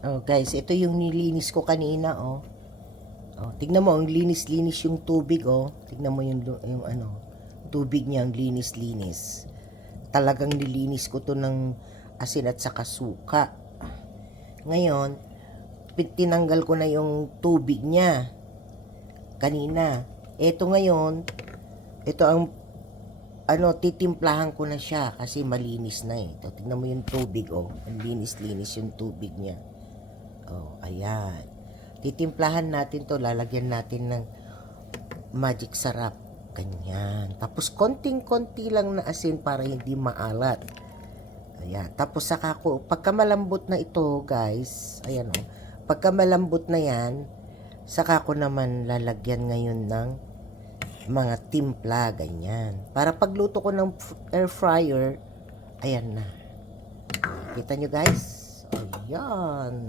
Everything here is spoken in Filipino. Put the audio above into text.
Oh, guys, ito yung nilinis ko kanina, oh. Oh, tignan mo, ang linis-linis yung tubig, oh. Tignan mo yung ano, tubig niya, ang linis-linis. Talagang nilinis ko to ng asin at saka suka. Ngayon, tinanggal ko na yung tubig niya kanina. Ito ngayon, ito ang ano, titimplahan ko na siya kasi malinis na eh. Ito, tignan mo yung tubig, oh. Ang linis-linis yung tubig niya. Oh, ayan. Titimplahan natin to, lalagyan natin ng magic sarap. Ganyan. Tapos konting-konti lang na asin para hindi maalat. Ayan. Tapos saka ko, pagka malambot na ito, guys, ayan o. Pagka malambot na yan, saka ko naman lalagyan ngayon ng mga timpla, ganyan. Para pagluto ko ng air fryer, ayan na. Kita nyo, guys? Ayan.